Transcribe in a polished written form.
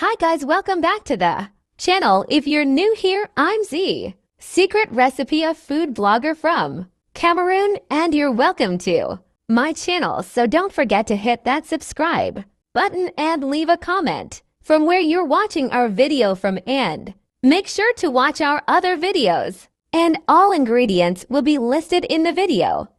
Hi guys, welcome back to the channel. If you're new here, I'm Z, secret recipe of food blogger from Cameroon, and you're welcome to my channel. So don't forget to hit that subscribe button and leave a comment from where you're watching our video from, and make sure to watch our other videos, and all ingredients will be listed in the video.